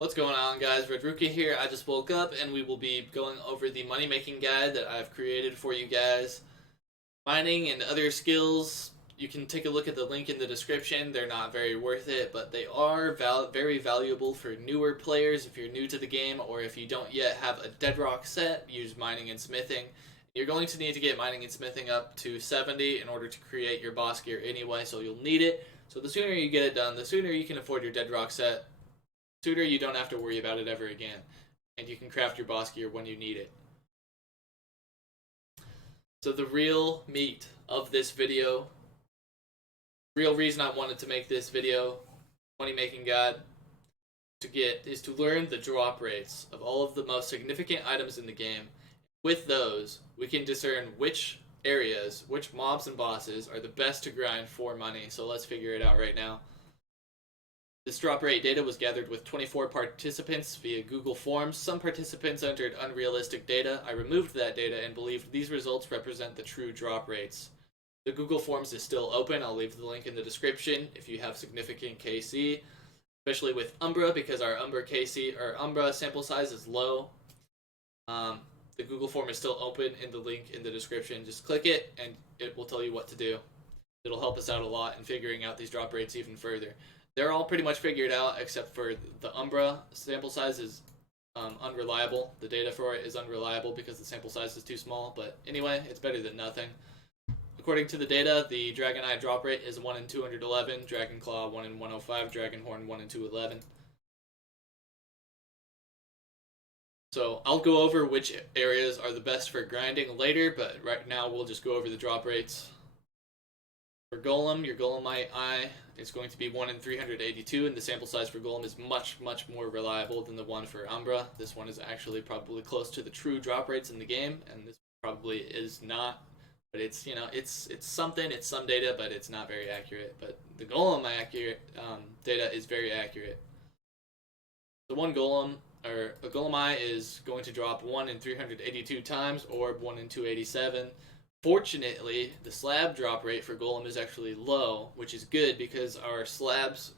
What's going on, guys? Red Rookie here. I just woke up and we will be going over the money making guide that I've created for you guys. Mining and other skills, you can take a look at the link in the description. They're not very worth it, but they are very valuable for newer players if you're new to the game or if you don't yet have a dead rock set. Use mining and smithing. You're going to need to get mining and smithing up to 70 in order to create your boss gear anyway, so you'll need it. So the sooner you get it done, the sooner you can afford your dead rock set. Sooner you don't have to worry about it ever again, and you can craft your boss gear when you need it. So the real meat of this video, real reason I wanted to make this video, money making guide, is to learn the drop rates of all of the most significant items in the game. With those, we can discern which areas, which mobs and bosses are the best to grind for money. So let's figure it out right now. This drop rate data was gathered with 24 participants via Google Forms. Some participants entered unrealistic data. I removed that data and believed these results represent the true drop rates. The Google Forms is still open. I'll leave the link in the description if you have significant KC, especially with Umbra, because our Umbra sample size is low. The Google Form is still open in the link in the description. Just click it and it will tell you what to do. It'll help us out a lot in figuring out these drop rates even further. They're all pretty much figured out, except for the Umbra sample size is unreliable. The data for it is unreliable because the sample size is too small, but anyway, it's better than nothing. According to the data, the Dragon Eye drop rate is 1 in 211, Dragon Claw 1 in 105, Dragon Horn 1 in 211. So I'll go over which areas are the best for grinding later, but right now we'll just go over the drop rates. For Golem, your Golemite Eye is going to be 1 in 382, and the sample size for Golem is much more reliable than the one for Umbra. This one is actually probably close to the true drop rates in the game, and this probably is not. But it's, you know, it's something, it's some data, but it's not very accurate. But the Golem data is very accurate. The one Golem, or a Golem Eye, is going to drop 1 in 382 times, Orb 1 in 287. Fortunately, the slab drop rate for Golem is actually low, which is good because our slabs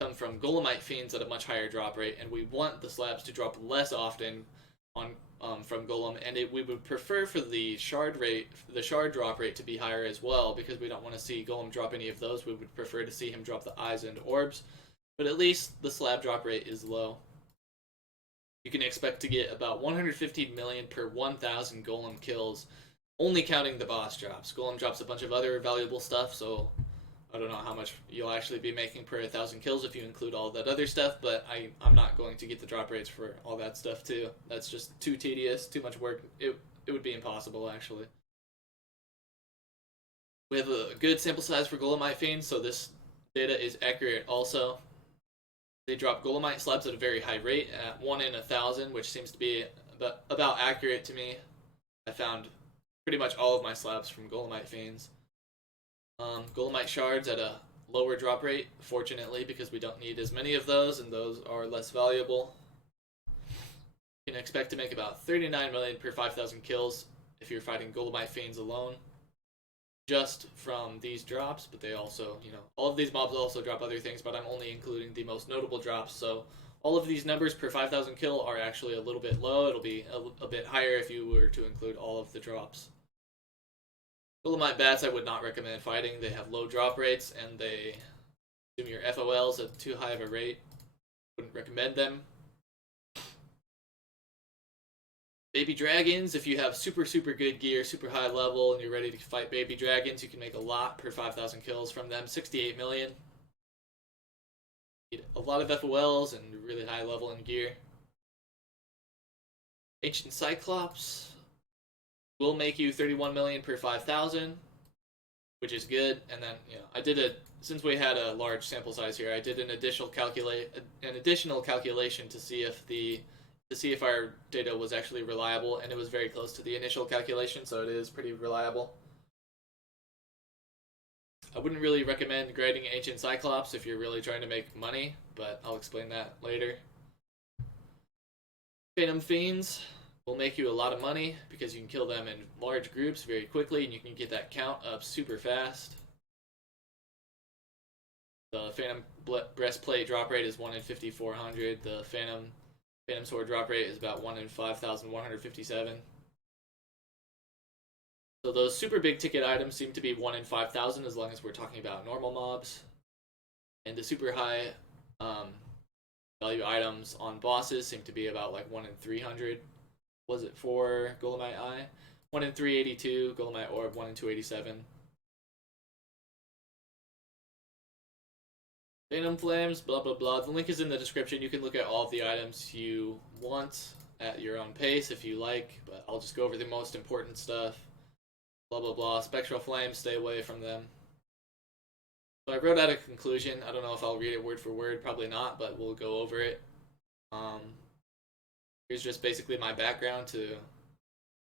come from Golemite Fiends at a much higher drop rate, and we want the slabs to drop less often from Golem, and we would prefer for the shard drop rate to be higher as well, because we don't want to see Golem drop any of those. We would prefer to see him drop the eyes and orbs, but at least the slab drop rate is low. You can expect to get about 115 million per 1,000 Golem kills, only counting the boss drops. Golem drops a bunch of other valuable stuff, so I don't know how much you'll actually be making per 1,000 kills if you include all that other stuff, but I'm not going to get the drop rates for all that stuff too. That's just too tedious, too much work. It would be impossible, actually. We have a good sample size for Golemite Fiends, so this data is accurate also. They drop Golemite slabs at a very high rate, at 1 in 1,000, which seems to be about accurate to me. I found pretty much all of my slabs from Golemite Fiends. Golemite shards at a lower drop rate, fortunately, because we don't need as many of those, and those are less valuable. You can expect to make about 39 million per 5,000 kills if you're fighting Golemite Fiends alone, just from these drops, but they also, all of these mobs also drop other things, but I'm only including the most notable drops, so all of these numbers per 5,000 kill are actually a little bit low. It'll be a bit higher if you were to include all of the drops. Golemite bats I would not recommend fighting. They have low drop rates, and they assume your FOLs at too high of a rate. Wouldn't recommend them. Baby dragons, if you have super good gear, super high level, and you're ready to fight baby dragons, you can make a lot per 5,000 kills from them. 68 million. Need a lot of FOLs and really high level in gear. Ancient Cyclops will make you 31 million per 5,000, which is good. And then, since we had a large sample size here, I did an additional calculation to see if our data was actually reliable, and it was very close to the initial calculation, so it is pretty reliable. I wouldn't really recommend grading Ancient Cyclops if you're really trying to make money, but I'll explain that later. Phantom Fiends will make you a lot of money because you can kill them in large groups very quickly, and you can get that count up super fast. The Phantom breastplate drop rate is 1 in 5,400. The Phantom sword drop rate is about 1 in 5,157. So those super big ticket items seem to be 1 in 5,000 as long as we're talking about normal mobs. And the super high value items on bosses seem to be about like 1 in 300. Was it for Golemite Eye? 1 in 382, Golemite Orb 1 in 287. Phantom Flames, blah blah blah. The link is in the description. You can look at all of the items you want at your own pace if you like, but I'll just go over the most important stuff. Blah blah blah. Spectral Flames, stay away from them. So I wrote out a conclusion. I don't know if I'll read it word for word, probably not, but we'll go over it. Here's just basically my background to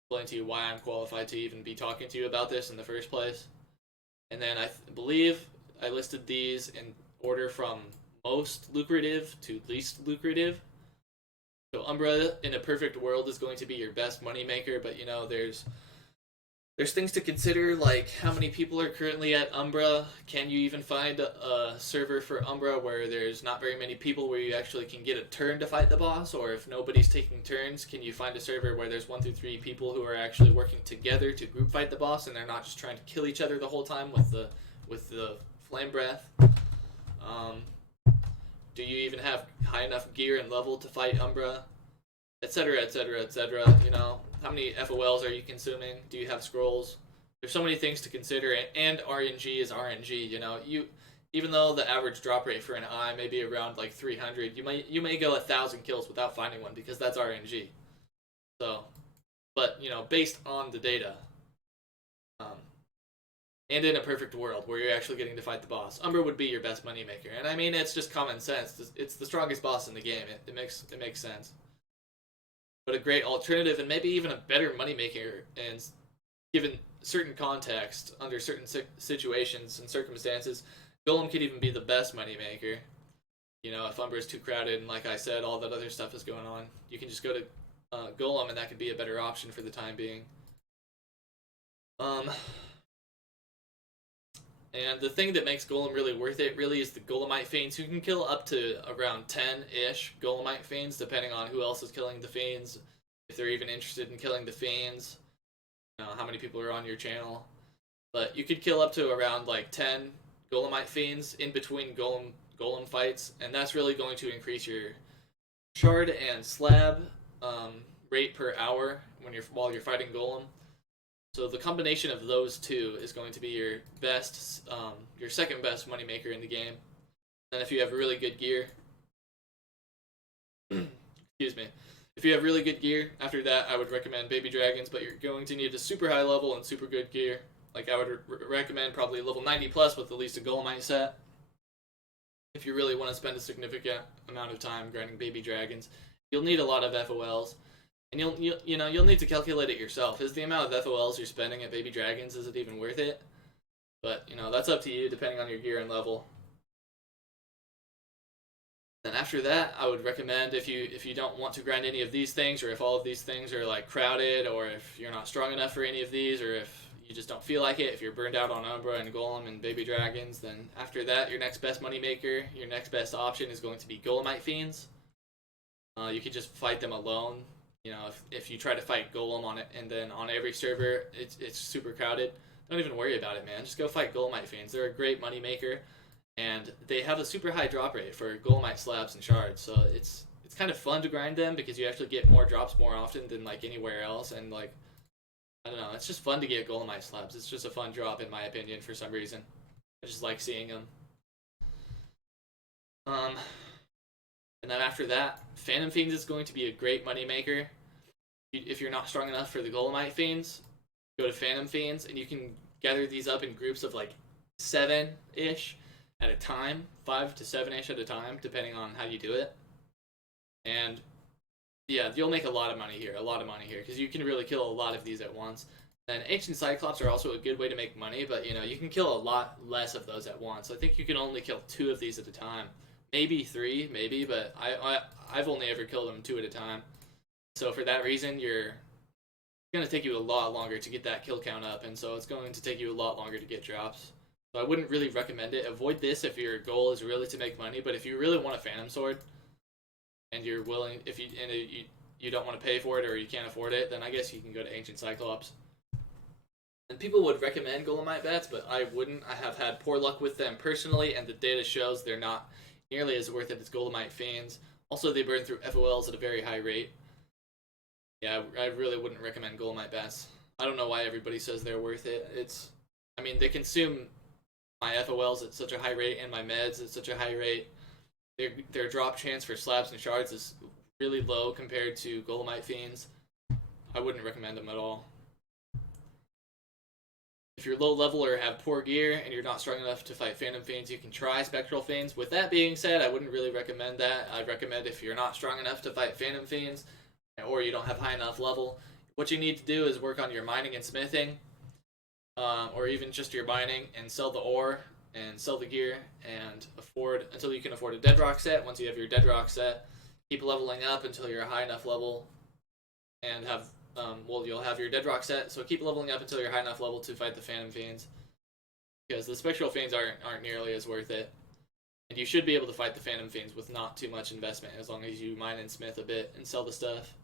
explain to you why I'm qualified to even be talking to you about this in the first place. And then I believe I listed these in order from most lucrative to least lucrative. So Umbra in a perfect world is going to be your best moneymaker, but you know, there's things to consider, like how many people are currently at Umbra. Can you even find a server for Umbra where there's not very many people where you actually can get a turn to fight the boss? Or if nobody's taking turns, can you find a server where there's 1 through 3 people who are actually working together to group fight the boss and they're not just trying to kill each other the whole time with the flame breath? Do you even have high enough gear and level to fight Umbra? Etc, etc, etc. You know, how many FOLs are you consuming? Do you have scrolls? There's so many things to consider, and RNG is RNG. You know, even though the average drop rate for an eye may be around like 300, you may go 1,000 kills without finding one because that's RNG. So, but you know, based on the data, and in a perfect world where you're actually getting to fight the boss, Umbra would be your best moneymaker. And I mean, it's just common sense. It's the strongest boss in the game. It makes sense. But a great alternative and maybe even a better moneymaker, and given certain context, under certain situations and circumstances, Golem could even be the best moneymaker. You know, if Umbra is too crowded and, like I said, all that other stuff is going on, you can just go to Golem and that could be a better option for the time being. And the thing that makes Golem really worth it really is the Golemite Fiends. You can kill up to around 10-ish Golemite Fiends, depending on who else is killing the Fiends, if they're even interested in killing the Fiends, you know, how many people are on your channel. But you could kill up to around like 10 Golemite Fiends in between Golem fights, and that's really going to increase your shard and slab rate per hour while you're fighting Golem. So the combination of those two is going to be your best, your second best moneymaker in the game. And if you have really good gear, excuse me, if you have really good gear, after that I would recommend Baby Dragons, but you're going to need a super high level and super good gear. Like I would recommend probably level 90 plus with at least a Golemite set. If you really want to spend a significant amount of time grinding Baby Dragons, you'll need a lot of FOLs. And you'll need to calculate it yourself. Is the amount of FOLs you're spending at Baby Dragons, is it even worth it? But, you know, that's up to you depending on your gear and level. Then after that, I would recommend if you don't want to grind any of these things, or if all of these things are like crowded, or if you're not strong enough for any of these, or if you just don't feel like it, if you're burned out on Umbra and Golem and Baby Dragons, then after that, your next best moneymaker, your next best option is going to be Golemite Fiends. You can just fight them alone. You know, if you try to fight Golem on it, and then on every server it's super crowded, don't even worry about it, man. Just go fight Golemite Fiends. They're a great moneymaker, and they have a super high drop rate for Golemite slabs and shards. So it's kind of fun to grind them because you actually get more drops more often than like anywhere else. And like, I don't know, it's just fun to get Golemite slabs. It's just a fun drop in my opinion for some reason. I just like seeing them. And then after that, Phantom Fiends is going to be a great moneymaker. If you're not strong enough for the Golemite Fiends, go to Phantom Fiends, and you can gather these up in groups of like 7-ish at a time, 5 to 7-ish at a time, depending on how you do it. And yeah, you'll make a lot of money here, because you can really kill a lot of these at once. And Ancient Cyclops are also a good way to make money, but you know, you can kill a lot less of those at once. I think you can only kill 2 of these at a time. Maybe 3, maybe, but I've only ever killed them 2 at a time. So for that reason, it's going to take you a lot longer to get that kill count up, and so it's going to take you a lot longer to get drops. So I wouldn't really recommend it. Avoid this if your goal is really to make money. But if you really want a Phantom Sword and you're willing, if you and you don't want to pay for it or you can't afford it, then I guess you can go to Ancient Cyclops. And people would recommend Golemite bats, but I wouldn't. I have had poor luck with them personally, and the data shows they're not nearly as worth it as Golemite Fiends. Also, they burn through FOLs at a very high rate. Yeah, I really wouldn't recommend Golemite bats. I don't know why everybody says they're worth it. I mean, they consume my FOLs at such a high rate and my meds at such a high rate. Their drop chance for slabs and shards is really low compared to Golemite Fiends. I wouldn't recommend them at all. If you're low level or have poor gear and you're not strong enough to fight Phantom Fiends, you can try Spectral Fiends. With that being said, I wouldn't really recommend that. I'd recommend if you're not strong enough to fight Phantom Fiends or you don't have high enough level, what you need to do is work on your mining and smithing, or even just your mining, and sell the ore and sell the gear and afford until you can afford a Dead Rock set. Once you have your Dead Rock set, keep leveling up until you're a high enough level and have you'll have your Dead Rock set, so keep leveling up until you're high enough level to fight the Phantom Fiends, because the Spectral Fiends aren't nearly as worth it, and you should be able to fight the Phantom Fiends with not too much investment as long as you mine and smith a bit and sell the stuff.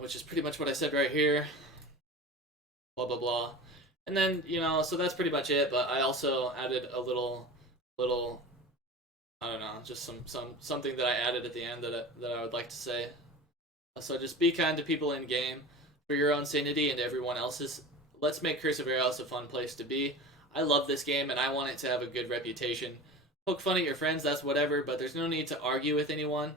Which is pretty much what I said right here. Blah blah blah, and then so that's pretty much it. But I also added a little, I don't know, just something that I added at the end that I would like to say. So just be kind to people in game for your own sanity and everyone else's. Let's make Curse of Aros a fun place to be. I love this game and I want it to have a good reputation. Poke fun at your friends, that's whatever, but there's no need to argue with anyone.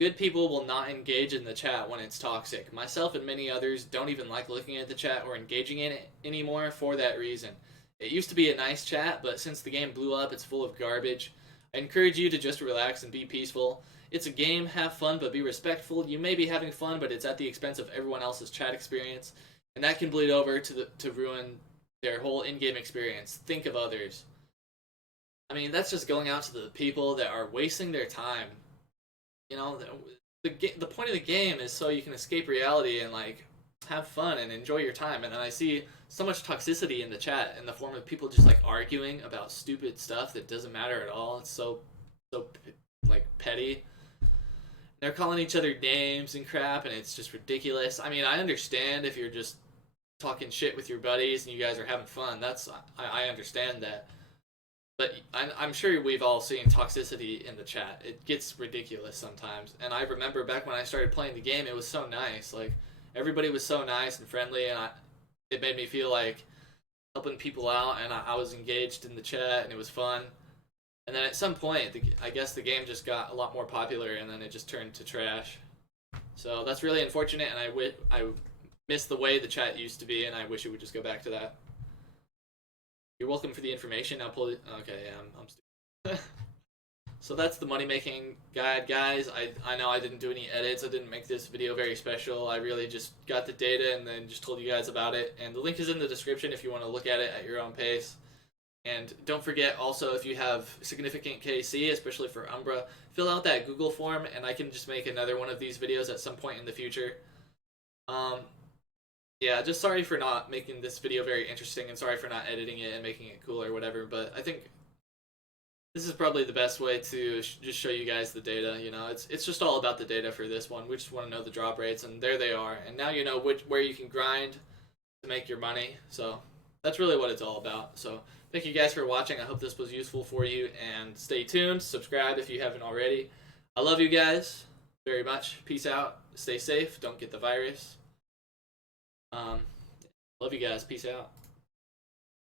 Good people will not engage in the chat when it's toxic. Myself and many others don't even like looking at the chat or engaging in it anymore for that reason. It used to be a nice chat, but since the game blew up, it's full of garbage. I encourage you to just relax and be peaceful. It's a game, have fun, but be respectful. You may be having fun, but it's at the expense of everyone else's chat experience, and that can bleed over to ruin their whole in-game experience. Think of others. I mean, that's just going out to the people that are wasting their time. The point of the game is so you can escape reality and have fun and enjoy your time. And then I see so much toxicity in the chat in the form of people just arguing about stupid stuff that doesn't matter at all. It's so petty. They're calling each other names and crap, and it's just ridiculous. I mean, I understand if you're just talking shit with your buddies and you guys are having fun. I understand that. But I'm sure we've all seen toxicity in the chat. It gets ridiculous sometimes. And I remember back when I started playing the game, it was so nice. Everybody was so nice and friendly, and it made me feel like helping people out, and I was engaged in the chat, and it was fun. And then at some point, I guess the game just got a lot more popular, and then it just turned to trash. So that's really unfortunate, and I miss the way the chat used to be, and I wish it would just go back to that. You're welcome for the information. Now pull it. Okay, yeah, I'm stupid. So that's the money-making guide, guys. I know I didn't do any edits. I didn't make this video very special. I really just got the data and then just told you guys about it. And the link is in the description if you want to look at it at your own pace. And don't forget also, if you have significant KC, especially for Umbra, fill out that Google form and I can just make another one of these videos at some point in the future. Yeah, just sorry for not making this video very interesting and sorry for not editing it and making it cool or whatever, but I think this is probably the best way to just show you guys the data. It's just all about the data for this one. We just want to know the drop rates, and there they are. And now you know where you can grind to make your money. So that's really what it's all about. So thank you guys for watching. I hope this was useful for you, and stay tuned. Subscribe if you haven't already. I love you guys very much. Peace out. Stay safe. Don't get the virus. Love you guys. Peace out.